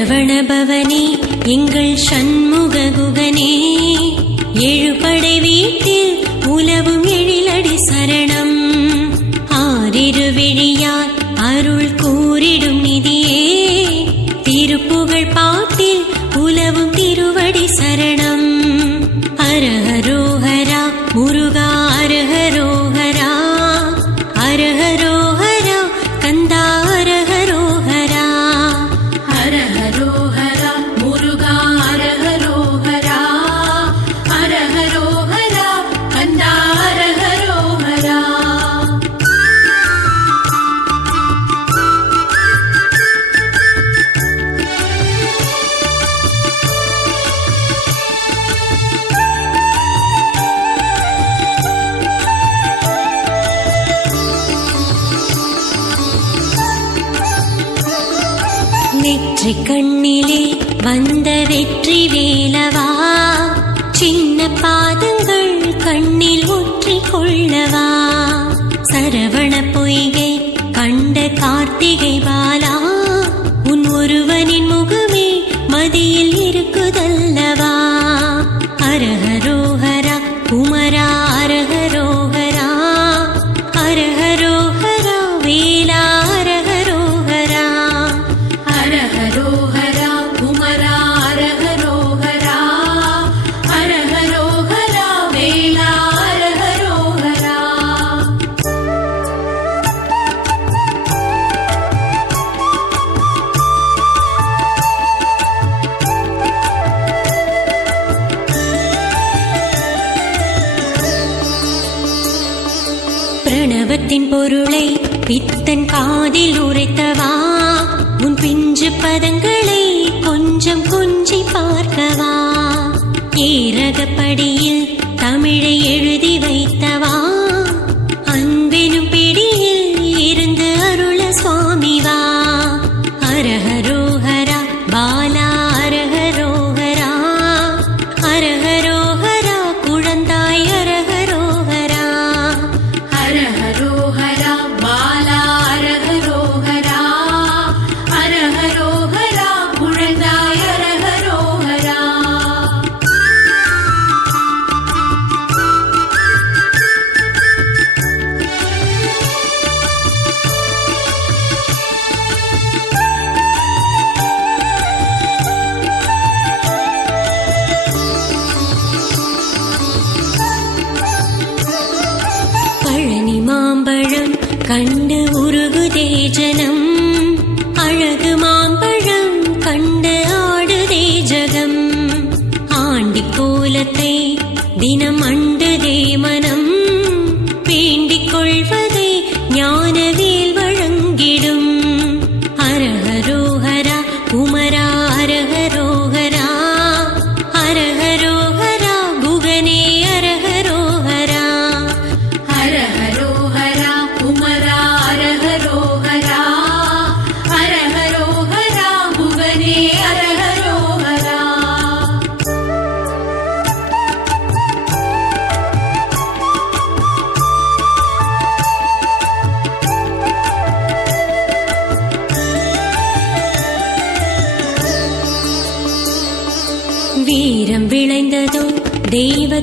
சரவணபவனே எங்கள் சண்முக குகனே. எழுபடை வீட்டில் உலவும் எழிலடி சரணம். ஆறிரு விழியார் அருள் கூறிடும் நிதியே. திருப்புகழ் பாட்டில் உலவும் திருவடி சரணம். இருந்த வெற்றி வேலவா? சின்ன பாதங்கள் கண்ணில் ஒற்றி கொள்ளவா சரவண பொய்கை கண்ட கார்த்திகை பாலா பதங்களை கொஞ்சம் கொஞ்சி பார்க்கவா? ஏரகப்படியில் தமிழை எழு தினம் அண்டுதே மனம் வேண்டிக் கொள்வதை ஞான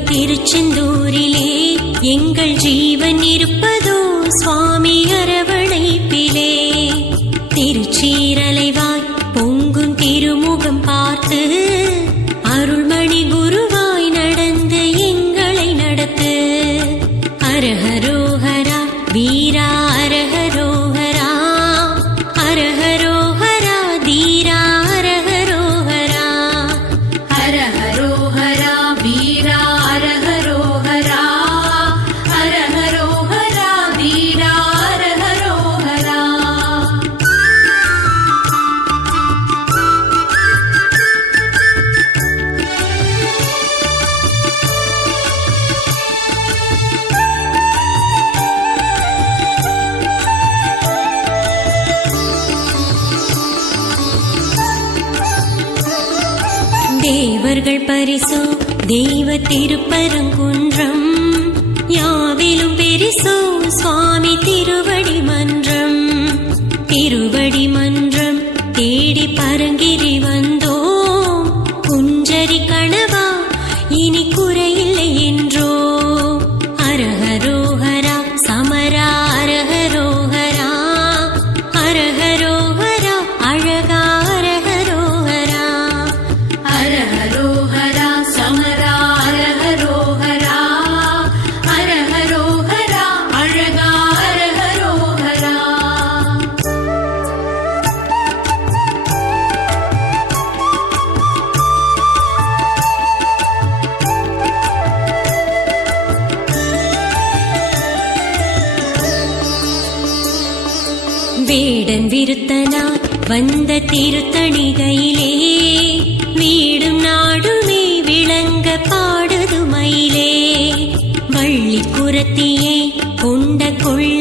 திருச்செந்தூரிலே எங்கள் ஜீவன் இருப்பதோ சுவாமி அரண் தேவர்கள் பரிசோ தெய்வ திருப்பரங்குன்றம். யாவிலும் பெரிசோ சுவாமி திருவடி மன்றம். திருவடி மன்றம் தேடி பரங்கிரி வந்த திருத்தணிகையிலே வீடும் நாடுமே விளங்க பாடுதுமயிலே. வள்ளி குரத்தியை கொண்ட கொள்ள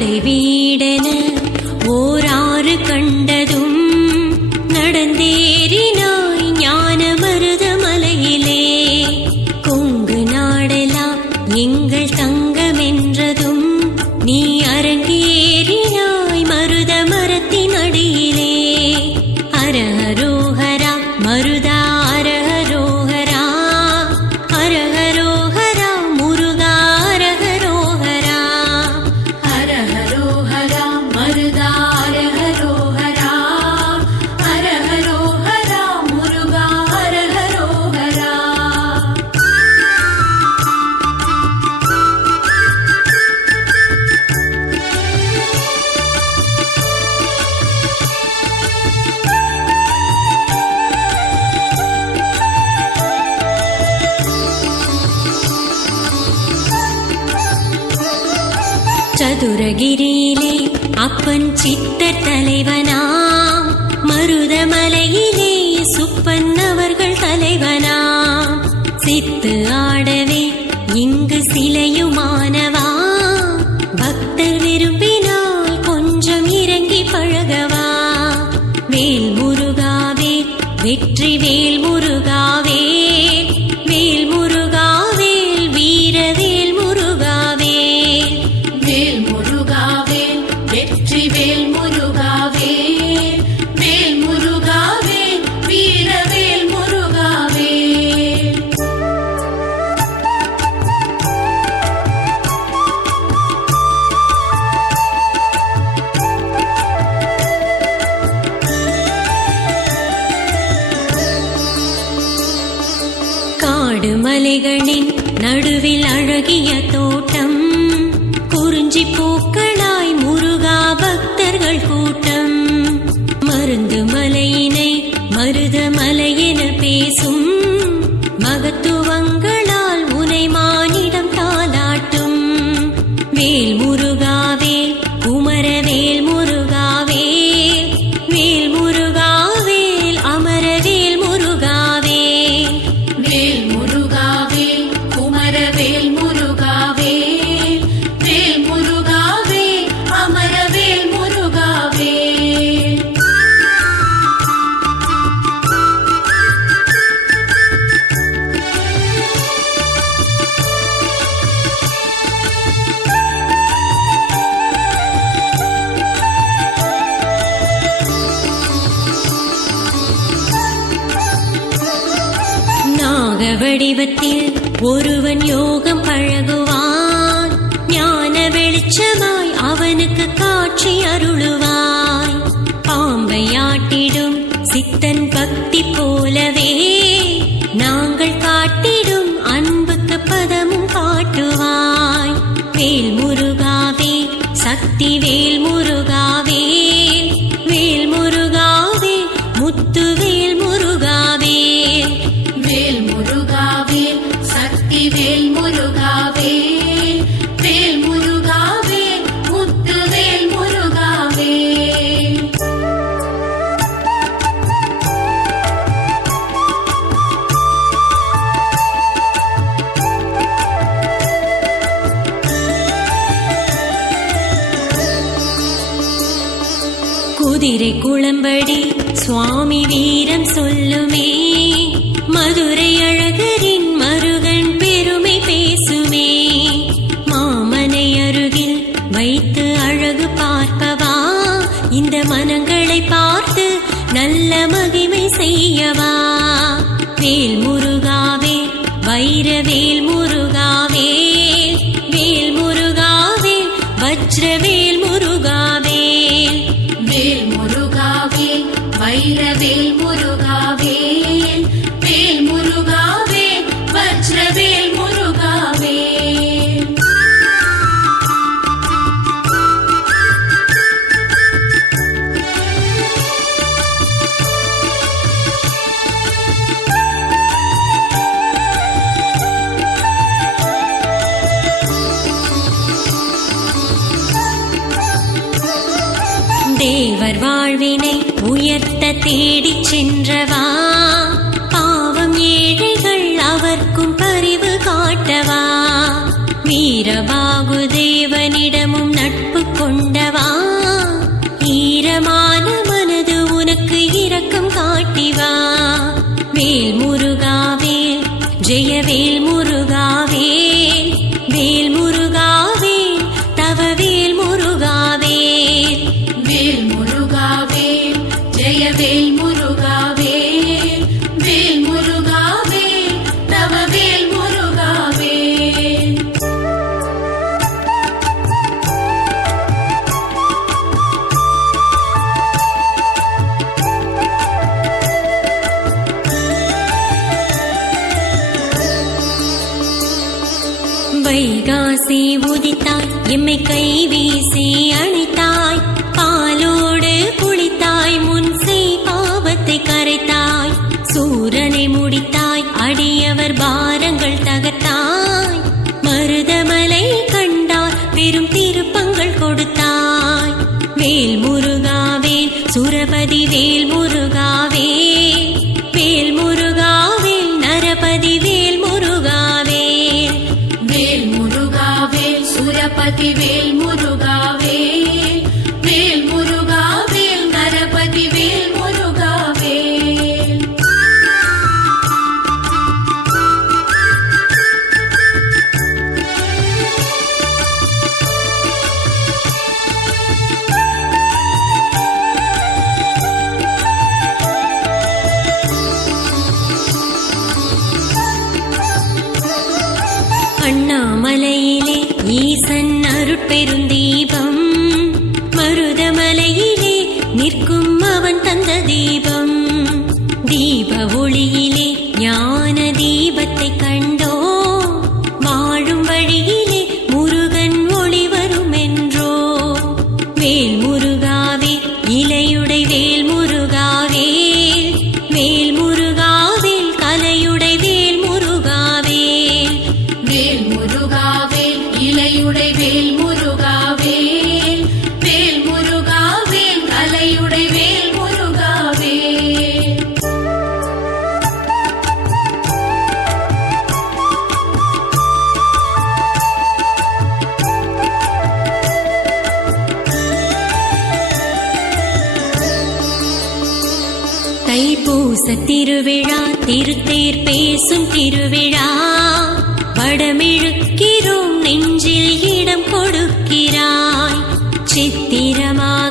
படை வீடென ஓராறு கண்டது தலைவனாம். மருதமலையிலே சுப்பன் அவர்கள் தலைவனாம். சித்து ஆடவே இங்கு சிலையுமானவா? வடிவத்தில் ஒருவன் யோகம் பழகுவான். ஞான வெளிச்சமாய் அவனுக்கு காட்சி அருளுவாய். பாம்பை ஆட்டிடும் சித்தன் பக்தி போலவே நாங்கள் காட்டிடும் அன்புக்கு பதமும் காட்டுவாய். வேல் முருகாவே சக்தி வேல் சுவாமி வீரம் சொல்லுமே. மதுரை அழகு சென்றவா? பாவம் ஏழைகள் அவர்க்கும் பரிவு காட்டவா? வீரவா பெருந்தீபம். மருதமலையிலே நிற்கும் அவன் தந்த தீபம். திருவிழா. படமிழுக்கிறோம் நெஞ்சில் இடம் கொடுக்கிறாய். சித்திரமா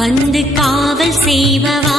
வந்து காவல் செய்பவா?